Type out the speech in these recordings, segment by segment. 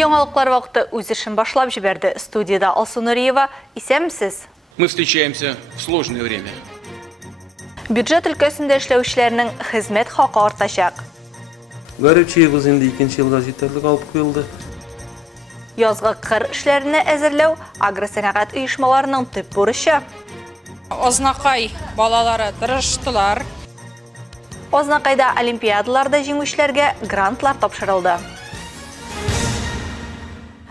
Яңалыклар вакыты үз эшен башлап җибәрде. Студияда Алсу Нуриева. Исәнмесез? Мы встречаемся в сложное время. Бюджет өлкәсендә эшләүчеләрнең хезмәт хакы артачак. Гарючебыз инде 2нче елга җитәрлек алып куелды. Язгы кыр эшләренә әзерләү агросәнәгать оешмаларының төп бурычы. Азнакай балалары тырыштылар. Азнакайда олимпиадаларда җиңүчеләргә грантлар тапшырылды.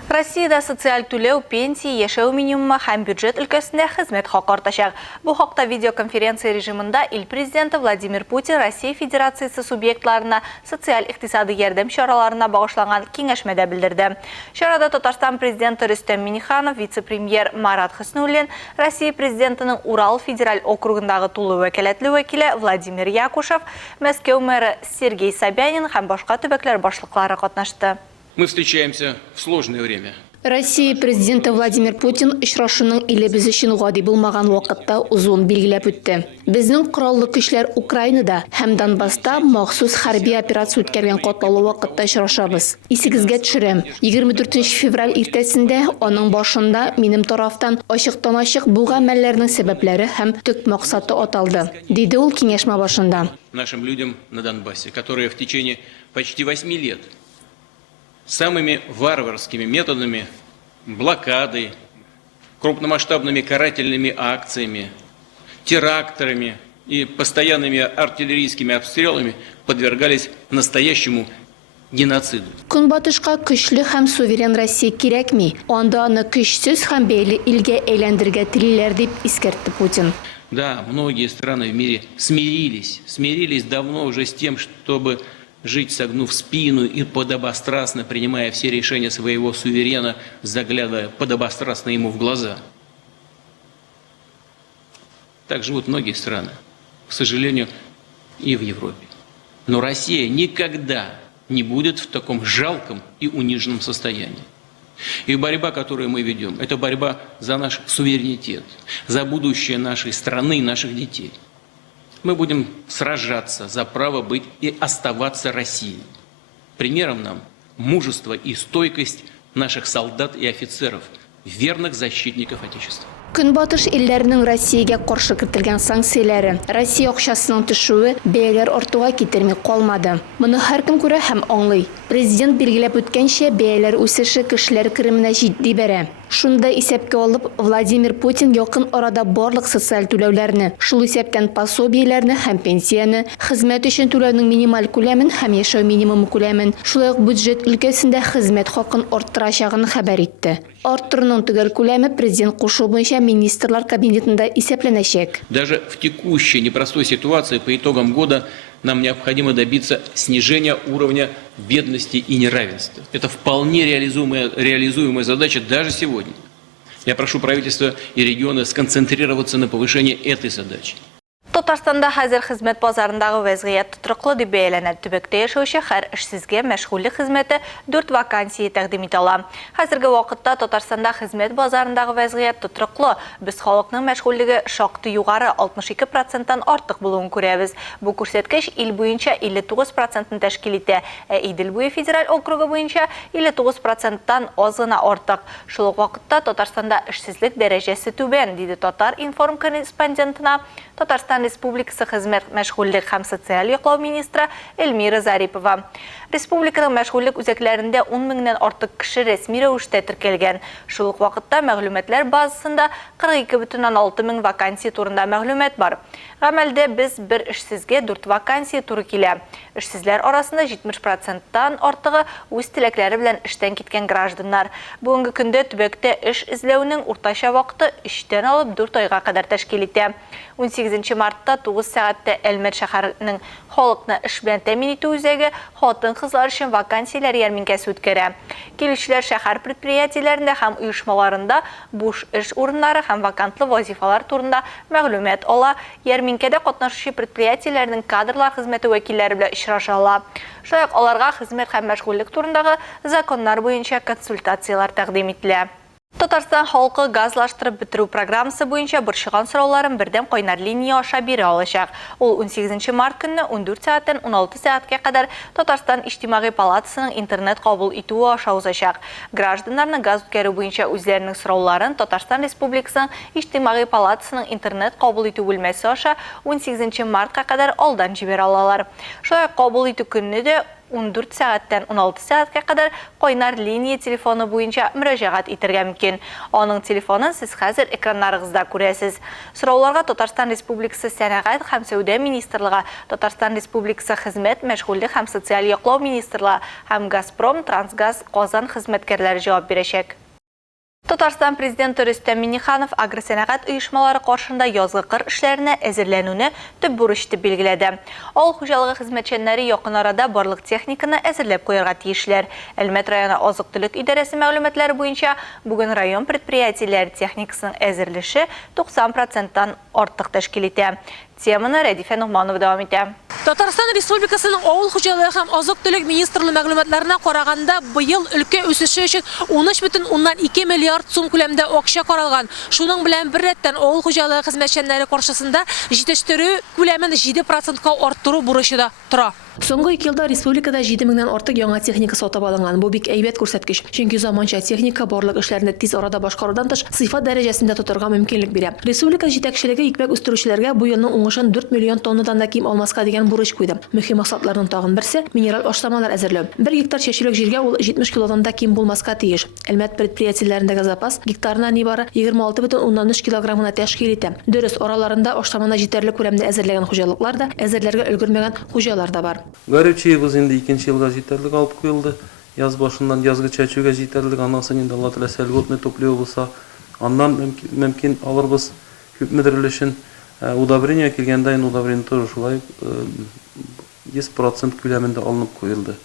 Россиядә социаль түләү, пенсия, яшәү минимумы һәм бюджет өлкәсендә хезмәт хакы артачак. Бу хакта видеоконференция режимында ил президенты Владимир Путин Россия Федерациясе субъектларына социаль-икътисади ярдәм чараларына багышланган киңәшмәдә белдерде. Чарада Татарстан президенты Рөстәм Миңнеханов, вице-премьер Марат Хөснуллин, Россия президентының Урал федераль округындагы тулы вәкаләтле вәкиле Владимир Якушев, Мәскәү мэры Сергей Собянин һәм башка төбәкләр башлыклары катнашты. Мы встречаемся в сложное время. Россия президенты Владимир Путин очрашуның илебез өчен гади булмаган вакытта узуын билгеләп үтте. Безнең кораллы көчләр Украинада һәм Донбасста махсус хәрби операция үткәргән катлаулы вакытта очрашабыз. Исегезгә төшерәм, 24 февраль иртәсендә аның башында минем тарафтан ачыктан-ачык бу гамәлләрнең сәбәпләре һәм төп максаты аталды, диде ул киңәшмә башында. Нашим людям на Донбассе, которые в течение почти 8 лет самыми варварскими методами, блокадой, крупномасштабными карательными акциями, терактами и постоянными артиллерийскими обстрелами подвергались настоящему геноциду. Көнбатышка көчле һәм суверен Россия кирәкми, анда аны көчсез һәм бәйле илгә әйләндергә телиләр дип искәртте Путин. Да, многие страны в мире смирились давно уже с тем, чтобы жить, согнув спину и подобострастно принимая все решения своего суверена, заглядывая подобострастно ему в глаза. Так живут многие страны, к сожалению, и в Европе. Но Россия никогда не будет в таком жалком и униженном состоянии. И борьба, которую мы ведем, это борьба за наш суверенитет, за будущее нашей страны и наших детей. Мы будем сражаться за право быть и оставаться Россией. Примером нам мужество и стойкость наших солдат и офицеров, верных защитников Отечества. Көнбатыш илләренең Россиягә каршы кертелгән санкцияләре, Россия акчасының төшүе бәяләр артуга китерми калмады. Моны һәркем күрә һәм аңлый. Президент билгеләп үткәнчә, бәяләр үсеше кешеләр кеременә җитди бәрә. Шунда исәпкә алып, Владимир Путин якын арада барлык социаль түләүләрне, шул исәптән пособиеләрне һәм пенсияны, хезмәт өчен түләүнең минималь күләмен һәм яшәү минимумы күләмен, шулай ук бюджет өлкәсендә хезмәт хакын арттырачагын хәбәр итте. Арттыруның төгәл күләме президент кушу буенча министрлар кабинетында исәпләнәчәк. Даже в текущей непростой ситуации по итогам года нам необходимо добиться снижения уровня бедности и неравенства. Это вполне реализуемая задача даже сегодня. Я прошу правительство и регионы сконцентрироваться на повышении этой задачи. Татарстанда хәзер хезмәт базарындагы вазгыять тотрыклы дип бәяләнә. Төбәктә яшәүче һәр эшсезгә мәшгульлек хезмәте 4 вакансия тәкъдим итә ала. Хәзерге вакытта Татарстанда хезмәт базарындагы вазгыять тотрыклы. Без халыкның мәшгульлеге шактый югары 62%-тан артык булуын күрәбез. Бу күрсәткеч ил буенча 59%-ны тәшкил итә, Идел буе федераль округы буенча 59%-тан аз гына артык. Шул ук вакытта Татарстанда эшсезлек дәрәҗәсе түбән, диде Татар информ корреспондентына Татарстан Республикасы хезмәт мәшгульлек һәм социаль яклау министры Эльмира Зарипова. Республиканың мәшгульлек үзәкләрендә 10 меңнән артык кеше рәсми рәвештә теркәлгән. Шул ук вакытта мәгълүматлар базасында 42,6 мең вакансия турында мәгълүмат бар. Гамәлдә без бер эшсезгә 4 вакансия туры килә. Эшсезләр арасында 70%-тан артыгы үз теләкләре белән эштән киткән гражданнар. Бүгенге көндә төбәктә эш эзләүнең уртача вакыты 3-тән алып 4 айга кадәр тәшкил итә. 18 мартта 9 сәгатьтә Әлмәт шәһәренең халыкны эш белән тәэмин итү үзәге хатын-кызлар өчен вакансияләр ярминкәсе үткәрә. Килүчеләр шәһәр предприятиеләрендә һәм оешмаларында буш эш урыннары һәм вакантлы вазифалар турында мәгълүмат ала. Ярминкәдә катнашучы предприятиеләрнең кадрлар хезмәте вәкилләре белән очраша ала. Шулай ук аларга хезмәт һәм мәшгульлек турындагы законнар буенча консультациялар тәкъдим ителә. Татарстан халқы газлаштырып бітіру программасы бойынша біршіған сұрауларын бірден қойнар линия аша бере алышақ. Ол 18 март күнні 14 сағаттан 16 сағатқа қадар Татарстан Иштимағи палатасының интернет қабыл итуі аша ұзашақ. Гражданларны газ үткәрі бойынша өзлерінің сұрауларын Татарстан Республикасының Иштимағи палатасының интернет қабыл иту бөлмесі аша 18 мартқа қадар алдан жібер алалар. Шолай қабыл иту күнні де 14 сағаттан 16 сағатқа қадар қойнар линия телефоны бойынша мүрәжағат итергә мөмкин. Оның телефонын сіз қазір экраннарығызда көресіз. Сұрауларға Татарстан Республикасы сәнәгать һәм сәүдә министрлыгы, Татарстан Республикасы хезмәт, мәшгульлек һәм социаль яклау министрлыгы һәм Газпром Трансгаз Казан хезмәткәрләре җавап бирәчәк. Татарстан президенты Рөстәм Миңнеханов агросәнәгать оешмалары каршында язгы кыр эшләренә әзерләнүне төп бурыч итеп билгеләде. Авыл хуҗалыгы хезмәтчәннәре якын арада барлык техниканы әзерләп куярга тиешләр. Әлмәт районы азык-төлек идарәсе мәгълүматлары буенча, бүген район предприятиеләре техникасының әзерлеше 90%-тан артык тәшкил итә. Теманы Рәдифә Нугманова дәвам итә. Татарстан Республикасының авыл хуҗалыгы һәм азык-төлек министрлыгы мәгълүматларына караганда, быел өлкә үсеше өчен 13,2 миллиард сум күләмендә акча каралган. Шуның белән бер рәттән авыл хуҗалыгы хезмәтчәннәре каршысында җитештерү күләмен 7%-ка арттыру бурычы да тора. Соңгы 2 елда республикада 7000-дән артык яңа техника сатып алынган. Бу бик әйбәт күрсәткеч. Чөнки заманча техника барлык эшләрне тиз арада башкарудан тыш сыйфат дәрәҗәсендә тотарга мөмкинлек бирә. Республика җитәкчелеге икмәк үстерүчеләргә бу елның уңышын 4 миллион тоннадан да ким алмаска дигән бурыч куйды. Мөһим максатларның тагын берсе минераль ашламалар әзерләү. 1 гектар чәчүлек җиргә ул 70 килодан да ким булмаска тиеш. Әлмәт предприятиеләрендәге запас гектарына нибары 26,3 килограммына тәшкил итә. Дөрес, араларында ашламаны җитәрлек күләмдә әзерләгән хуҗалыклар да, әзерләргә өлгермәгән хуҗалар да бар. Гарючиебыз инде 2 елга җитәрлек алып куелды. Яз башыннан язгы чәчүгә җитәрлек, аннан соң инде Алла теләсә льготный топливо булса, аннан мөмкин алырбыз күпмедер өлешен. Удобрение килгәндә инде удобрение тоже шулай 100% күләмендә алынып куелды.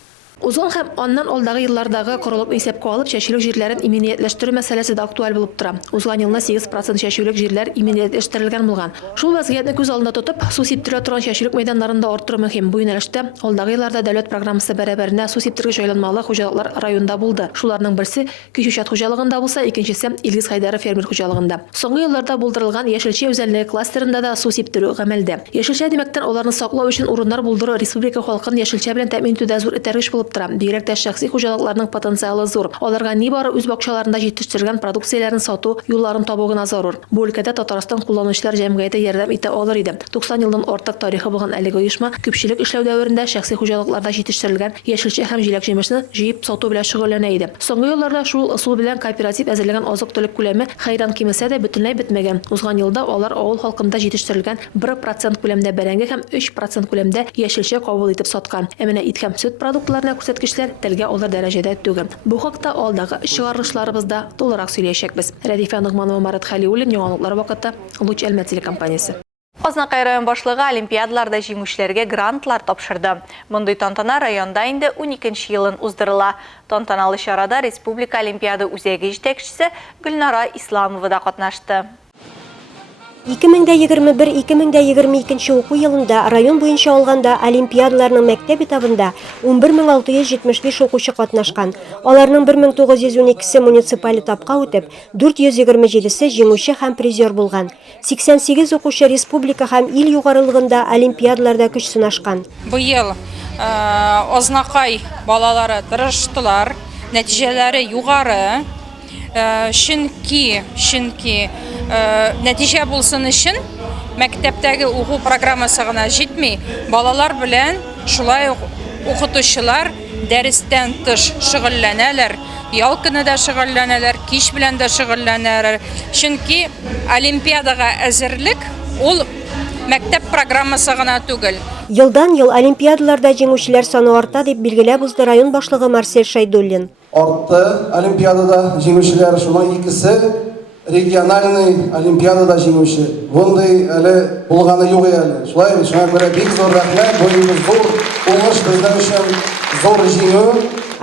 Узган һәм аннан алдагы еллардагы корылык исәпкә алып чәчүлек җирләрен иминиятләштерү мәсьәләсе дә актуаль булып тора. Узган елда 8% чәчүлек җирләр иминиятләштерелгән булган. Шул вазгыятьне күз алдында тотып, су сиптерә торган чәчүлек мәйданнарында арттыру мөһим. Бу юнәлештә алдагы елларда дәүләт программасы бәрабәренә су сиптергеч җайланмалы хуҗалыклар районда булды. Шуларның берсе Кичүчат хуҗалыгында булса, икенчесе Илгиз Хайдаров фермер хуҗалыгында. Соңгы елларда булдырылган Яшелчә үзәнлеге кластерында да су сиптерү гамәлдә. Яшелчә димәктән аларны саклау өчен урыннар булдыру республика халкын яшелчә белән тәэмин итүдә зур этәргеч булып тора. Бигрәк тә шәхси хуҗалыкларның потенциалы зур. Аларга нибары үз бакчаларында җитештерелгән продукцияләрен сату юлларын табу гына зарур. Бу өлкәдә Татарстан кулланучылар җәмгыяте ярдәм итә алыр иде. 90 елдан артык тарихы булган әлеге оешма күпчелек эшләү дәверендә шәхси хуҗалыкларда җитештерелгән яшелчә һәм җиләк-җимешне җыеп сату белән шөгыльләнә иде. Соңгы елларда шул ысул белән кооператив әзерләгән азык-төлек күләме хәйран кимесә дә бөтенләй бетмәгән. Узган елда алар авыл халкында җитештерелгән 1% күләмдә бәрәңге һәм 3% күләмдә яшелчә кабул итеп саткан. Ә менә ит һәм сөт продуктларына күрсәткечләр телгә алыр дәрәҗәдә түгел. Бу хакта алдагы чыгарылышларыбызда тулырак сөйләячәкбез. Рәдифә Нугманова, Марат Хәлиуллин, яңалыклар вакыты, Луч Әлмәт телекомпаниясе. Азнакай район башлыгы олимпиадаларда җиңүчеләргә грантлар тапшырды. Мондый тантана районда инде 12нче елын уздырыла. Тантаналы чарада республика олимпиада үзәге җитәкчесе Гөлнара Исламова да катнашты. 2021-2022 уку елында район буенча алганда олимпиадаларның мәктәп этабында 11675 укучы катнашкан. Аларның 1912-се муниципаль этапка үтеп, 427-се җиңүче һәм призер булган. 88 укучы республика һәм ил югарылыгында олимпиадаларда көч сынашкан. Быел Азнакай балалары тырыштылар, нәтиҗәләре югары. Чөнки нәтиҗә булсын өчен мәктәптәге уку программасы гына җитми, балалар белән шулай укытучылар дәрестән тыш шөгыльләнәләр, ял көне дә шөгыльләнәләр, кич белән дә шөгыльләнәләр. Чөнки олимпиадага әзерлек ул мәктәп программасы гына түгел. Елдан-ел олимпиадаларда җиңүчеләр саны арта дип билгеләп узды район башлыгы Марсель Шайдуллин. Артты олимпиадада җиңүчеләр, шуның икесе региональный олимпиадада җиңүче. Бундай әле булганы юк әле. Шулай бит, шуңа күрә бик зур рәхмәт, бу инде зур уңыш безнең өчен, зур җиңү.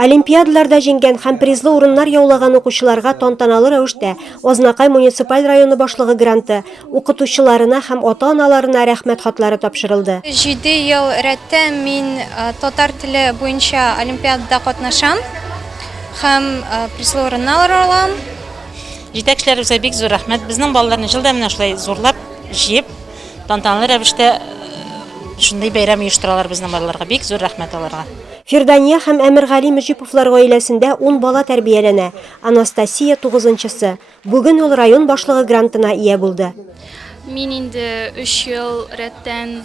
Олимпиадаларда җиңгән һәм призлы урыннар яулаган укучыларга тантаналы рәвештә Азнакай муниципаль районы башлыгы гранты, укытучыларына һәм ата-аналарына рәхмәт хатлары тапшырылды. 7 ел рәттән мин татар теле буенча олимпиадада катнашам һәм призлы урыннар алам. Жетекчилерибизге бик зур рахмет. Биздин балаларны жылда менен ушулай зурлап, жип, тантаналы рәвештә шундай бәйрәм оештыралар биздин балаларга. Бик зур рахмет аларга. Фирдания һәм Әмиргали Мөҗиповлар гаиләсендә 10 бала тәрбияләнә. Анастасия 9-нчысы. Бүген ул район башлыгы грантына ия булды. Мин инде 3 ел рәттән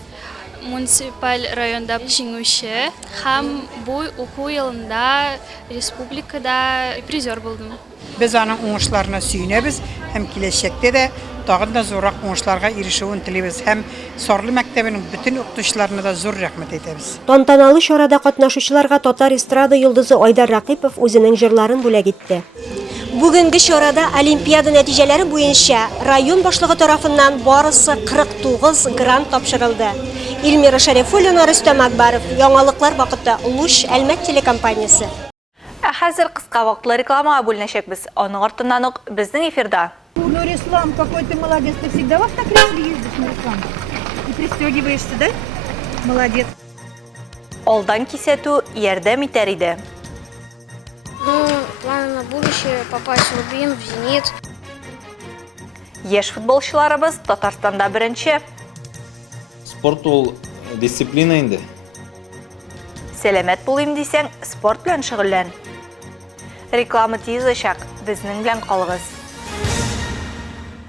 муниципаль районда җиңүче һәм бу уку елында республикада призер булдым. Biz аның уңышларына сөйінәбез, һәм киләчәктә дә тагын да зуррак уңышларга ирешүен телибез, һәм Сарлы мәктәбенең бөтен укытучыларына да зур рәхмәт әйтәбез. Тантаналы чарада катнашучыларга татар эстрада йолдызы Айдар Ракипов үзенең җырларын бүләк итте. Бүгенге чарада Олимпиада нәтиҗәләре буенча район башлыгы тарафыннан барысы 49 грант тапшырылды. Илмира Шәрифуллина, Рөстәм Акбаров, яңалыклар вакыты, Луч, Әлмәт телекомпаниясе. Хәзер кыска вакытлы рекламага бүленәчәкбез. Аның артыннан ук безнең эфирда. Нурислам, какой ты молодец, ты всегда в автокресле ездишь, Нурислам? И пристегиваешься, да? Молодец. Алдан кисәтү ярдәм итәр иде. Планы на будущее попасть в Рубин, в Зенит. Яшь футболчыларыбыз Татарстанда беренче. Спорт ул дисциплина инде. Сәламәт булыйм дисәң, спорт белән шөгыльлән. Реклама тиз ачак, безнең белән калыгыз.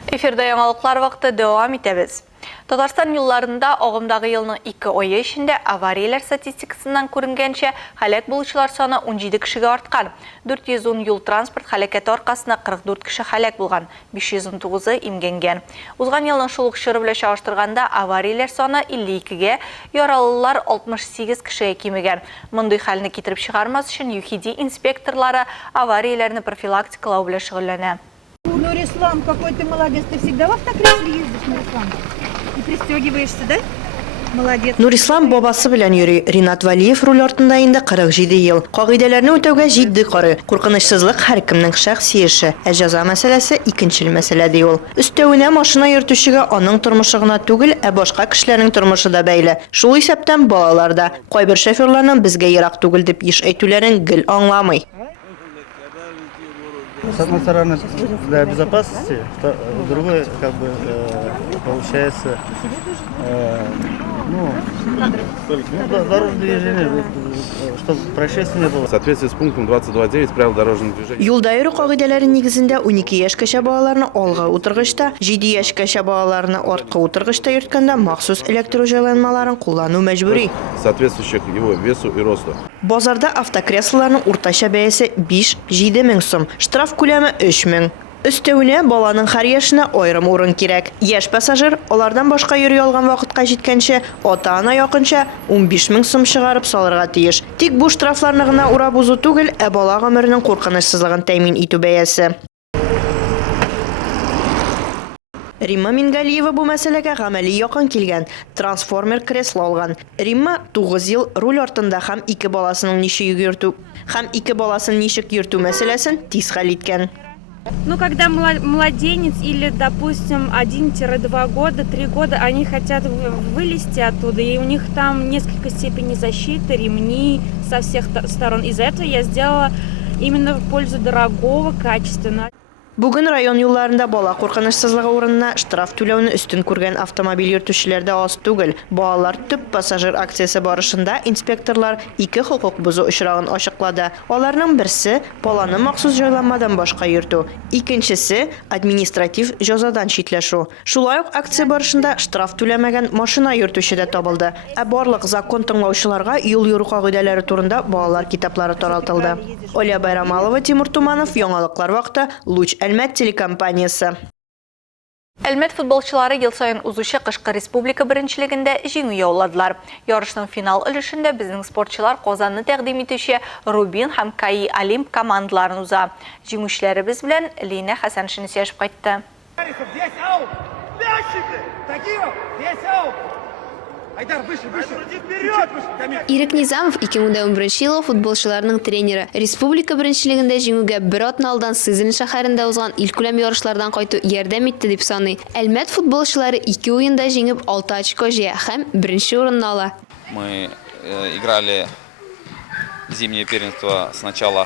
Эфирда яңалыклар вакыты дәвам итәбез. Татарстан юлларында агымдагы елның 2 айы эчендә аварияләр статистикасыннан күренгәнчә һәлак булучылар саны 17 кешегә арткан. 410 юл транспорт һәлакәте аркасында 44 кеше һәлак булган, 519-ы имгәнгән. Узган елның шул ук чоры белән чагыштырганда аварияләр саны 52-гә, яралылар 68 кешегә кимегән. Мондый хәлне китереп чыгармас өчен ЮХИДИ инспекторлары аварияләрне профилактикалау белән шөгыльләнә. Нурислам, какой ты молодец, ты всегда в автокресле ездишь, Нурислам? И пристегиваешься, да? Молодец. Нурислам бабасы белән йөри. Ринат Валиев руль артында инде 47 ел. Кагыйдәләрне үтәүгә җитди карый. Куркынычсызлык һәркемнең шәхси эше. Ә җәза мәсьәләсе икенчел мәсьәлә ди ул. Өстәвенә машина йөртүчегә аның тормышы гына түгел, ә башка кешеләрнең тормышы да бәйле. Шул исәптән балалар да. Кайбер шоферларның безгә ерак түгел дип еш әйтүләрен гел аңламый. С одной стороны, для безопасности, с другой, получается, дорожное движение, чтобы происшествий не было. В соответствии с пунктом 22.9 правил дорожного движения. Юлда йөрү кагыйдәләре нигезендә 12 яшькәчә балаларны алга утыргычта, 7 яшькәчә балаларны артка утыргычта йөрткәндә махсус электрожайланмаларын куллану мәҗбүри. Соответствующих его весу и росту. Базарда автокреслоларның уртача бәясе 5-7 мең сум, штраф күләме 3 мең. Өстәвенә баланың һәр яшенә аерым урын кирәк. Яшь пассажир алардан башка йөри алган вакытка җиткәнчә ата-ана якынча 15 мең сум чыгарып салырга тиеш. Тик бу штрафларны гына урап узу түгел, ә бала гомеренең куркынычсызлыгын тәэмин итү бәясе. Римма Мингалиева бу мәсьәләгә гамәли якын килгән, трансформер кресло алган. Римма 9 ел руль артында һәм 2 баласының ничек йөртү мәсьәләсен тиз хәл иткән. Ну, когда младенец или, допустим, 1-2 года, 3 года, они хотят вылезти оттуда, и у них там несколько степеней защиты, ремни со всех сторон. Из-за этого я сделала именно в пользу дорогого, качественного. Бүген район юлларында бала куркынычсызлыгы урынына штраф түләүне өстен күргән автомобиль йөртүчеләр дә аз түгел. Балалар төп пассажир акциясе барышында инспекторлар 2 хокук бузу очрагын ачыклады. Аларның берсе баланы махсус җайланмадан башка йөртү, икенчесе административ җәзадан читләшү. Шулай ук акция барышында штраф түләмәгән машина йөртүче дә табылды. Ә барлык закон тыңлаучыларга юл йөрү кагыйдәләре турында балалар китаплары таралтылды. Оля Байрамалова, Тимур Туманов, яңалыклар вакыты, Луч, Әлмәт телекомпаниясе. Әлмәт футболчылары ел сайын узучы кышкы республика беренчелегендә җиңү яуладылар. Ярышның финал өлешендә безнең спортчылар Казанны тәкъдим итүче Рубин һәм КАИ Олимп командаларын уза. Җиңүчеләребез белән Лина Хәсән сөйләшеп кайтты. Ирек Низамов 2011 елы футболчыларның тренеры. Республика беренчелегендә җиңүгә бер атна алдан Сызрань шәһәрендә узган илкүләм ярышлардан кайту ярдәм итте дип саный. Әлмәт футболчылары 2 уенда җиңеп 6 очко җыя һәм беренче урынны ала. Мы играли зимнее первенство сначала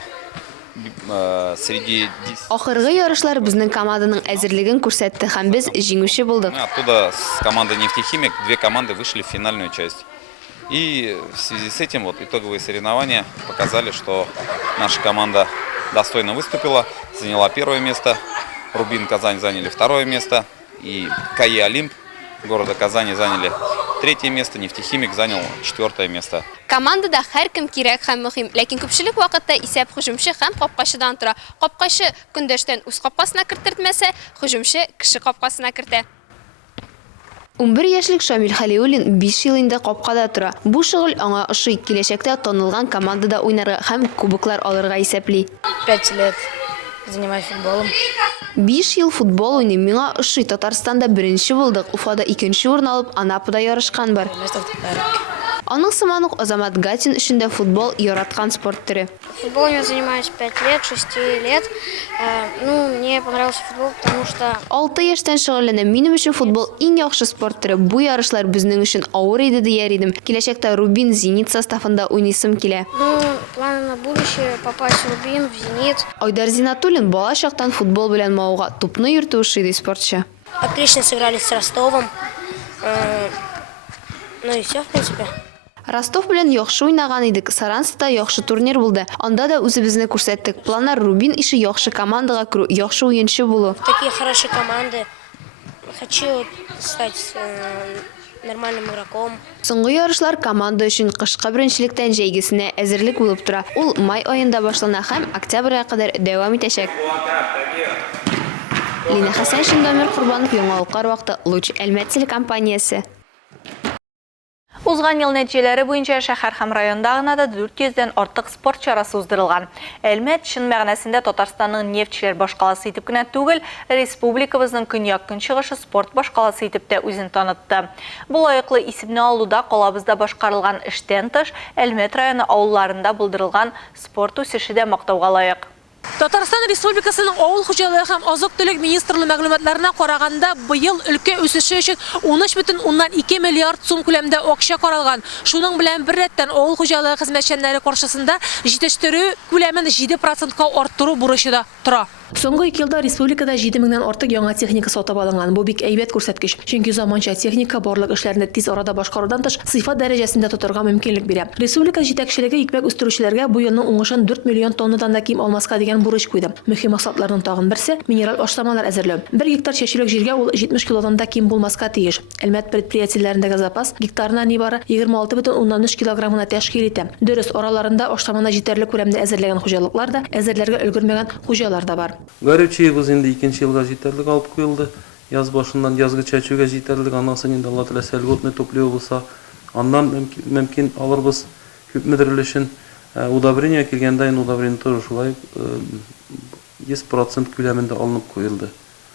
среди... Ахыргы ярышлар безнең команданың әзерлеген күрсәтте һәм без җиңүче булдык. Оттуда с командой «Нефтехимик» 2 команды вышли в финальную часть. И в связи с этим вот итоговые соревнования показали, что наша команда достойно выступила, заняла 1 место, Рубин Казань заняли 2 место, и КАИ Олимп города Казани заняли 3 место, Нефтехимик занял 4 место. Командада һәркем кирәк һәм мөһим, ләкин күпчелек вакытта исәп һөҗүмче һәм капкачыдан тора. Капкачы көндәштән үз капкасына кертертмәсә, һөҗүмче кеше капкасына кертә. 11 яшьлек Шамил Халиуллин 5 ел инде капкада тора. Бу шөгыль аңа ошый, киләчәктә танылган командада уйнарга һәм кубоклар алырга исәпли. 5 лет занимаюсь футболом. 5 ел футбол уйныйм, миңа ошый. Татарстанда 1-нче булдык, Уфада 2-нче урын алып, Анапада ярышкан бар. Аның сыман ук Азамат Гатин өчен дә футбол яраткан спорт төре. Футболом я занимаюсь 5 лет, 6 лет. Мне понравился футбол, потому что... 6 яшьтән шөгыльләнәм. Минем өчен футбол иң яхшы спорт төре. Бу ярышлар безнең өчен авыр иде дияр идем. Киләчәктә Рубин, Зенит составында уйныйсым килә. Планы на будущее попасть в Рубин, в Зенит. Айдар Зинатуллин бала чактан футбол белән мавыга тупны йөртүче иде спортчы. Отлично сыграли с Ростовом. Ну и все, в принципе. Ростов белән яхшы уйнаган идек. Саранскта яхшы турнир булды. Анда да үзебезне күрсәттек. Планнар Рубин ише яхшы командага керү, яхшы уенчы булу. Такие хорошие команды. Хочу стать нормальным игроком. Соңгы ярышлар команда өчен кышкы беренчелектән җәйгесенә әзерлек булып тора. Ул май аенда башлана һәм октябрьгә кадәр дәвам итәчәк. Лина Хәсән, Шендамир Курбанов, Яңалыклар вакыты, Луч Әлмәт телекомпаниясе. Узган ел нәтиҗәләре буенча шәһәр һәм районда гына да 400-дән артык спорт чарасы уздырылган. Әлмәт чын мәгънәсендә Татарстанның нефтчеләр башкаласы итеп кенә түгел, республикабызның көньяк-көнчыгышы спорт башкаласы итеп тә үзен танытты. Бу лаеклы исемне алуда калабызда башкарылган эштән тыш Әлмәт районы авылларында булдырылган спорт үсеше дә мактауга лаек. Татарстан Республикасының авыл хуҗалыгы һәм азык-төлек министрлыгы мәгълүматларына караганда, быел өлкә үсеше өчен 13,2 миллиард сум күләмендә акча каралган. Шуның белән бер рәттән авыл хуҗалыгы хезмәтчәннәре каршысында җитештерү күләмен 7%-ка арттыру бурычы да тора. Соңгы 2 елда республикада 7000-дән артык яңа техника сатып алынган. Бу бик әйбәт күрсәткеч, чөнки заманча техника барлык эшләрне тиз арада башкарудан тыш сыйфат дәрәҗәсендә тотарга мөмкинлек бирә. Республика җитәкчелеге икмәк үстерүчеләргә бу елның уңышын 4 миллион тоннадан да ким алмаска дигән бурыч куйды. Мөһим максатларның тагын берсе минераль ашламалар әзерләү. 1 гектар чәчүлек җиргә ул 70 килодан да ким булмаска тиеш. Әлмәт предприятиеләрендәге запас гектарына нибары 26,3 килограммына тәшкил итә. Дөрес, араларында ашламаны җитәрлек күләмдә әзерләгән хуҗалыклар да, әзерләргә өлгермәгән хуҗалар да бар. Гарипчиебыз инде 2-нче елга җитәрлек алып куелды. Яз башыннан язгы чәчүгә җитәрлек, аннан соң инде Алла теләсә льготный топливо булса, аннан мөмкин алырбыз күпмедер өлешен. Удобрение килгәндә инде удобрение тоже шулай 100% күләмендә алынып куелды.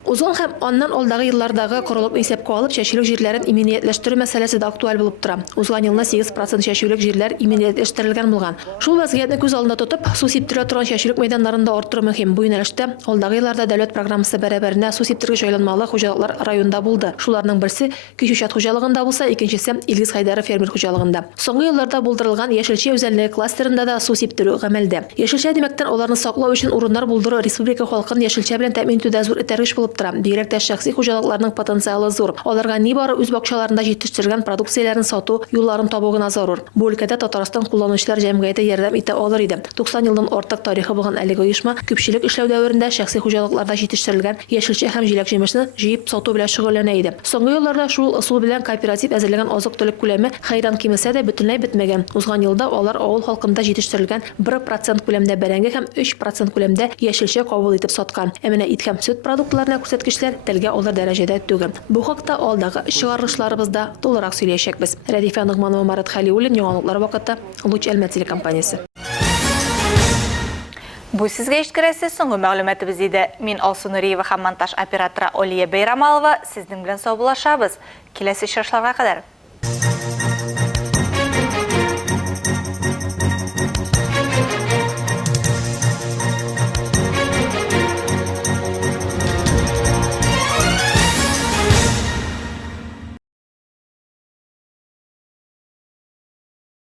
Узган һәм аннан алдагы еллардагы корылыкны исәпкә алып чәчүлек җирләрен иминиятләштерү мәсьәләсе дә актуаль булып тора. Узган елны 8% чәчүлек җирләр иминиятләштерелгән булган. Шул вазгыятьне күз алдында тотып, су сиптерә торган чәчүлек мәйданнарында арттыру мөһим. Бу юнәлештә алдагы елларда дәүләт программасы бәрабәренә су сиптергеч җайланмалы хуҗалыклар районда булды. Шуларның берсе Кичүчат хуҗалыгында булса, икенчесе Илгиз Хайдаров фермер хуҗалыгында. Соңгы елларда булдырылган Яшелчә үзәнлеге кластерында да су сиптерү гамәлдә. Яшелчә димәктән аларны саклау өчен урыннар булдыру республика халкын яшелчә белән тәэмин итүдә зур этәргеч булып тора. Бигрәк тә шәхси хуҗалыкларның потенциалы зур. Аларга нибары үз бакчаларында җитештерелгән продукцияләрен сату юлларын табу гына зарур. Бу өлкәдә Татарстан кулланучылар җәмгыяте ярдәм итә алыр иде. 90 елдан артык тарихы булган әлеге оешма күпчелек эшләү дәверендә шәхси хуҗалыкларда җитештерелгән яшелчә һәм җиләк-җимешне җыеп сату белән шөгыльләнә иде. Соңгы елларда шул ысул белән кооператив әзерләгән азык-төлек күләме хәйран кимесә дә бөтенләй бетмәгән. Узган елда алар авыл халкында җитештерелгән 1% күләмдә бәрәңге һәм 3% күләмдә яшелчә кабул итеп саткан. Ә менә ит һәм сөт продуктларына күрсәткечләр телгә алыр дәрәҗәдә түгел. Бу хакта алдагы чыгарылышларыбызда тулырак сөйләячәкбез. Рәдифә Нигъманова, Марат Халиуллин, Яңалыклар вакыты, Луч Әлмәт телекомпаниясе. Бу сезгә ишеткерәсе соңгы мәгълүматыбыз иде. Мин Алсу Нуриева һәм монтаж операторы Олия Бәйрамалова сезнең белән саубуллашабыз. Киләсе очрашларга кадәр.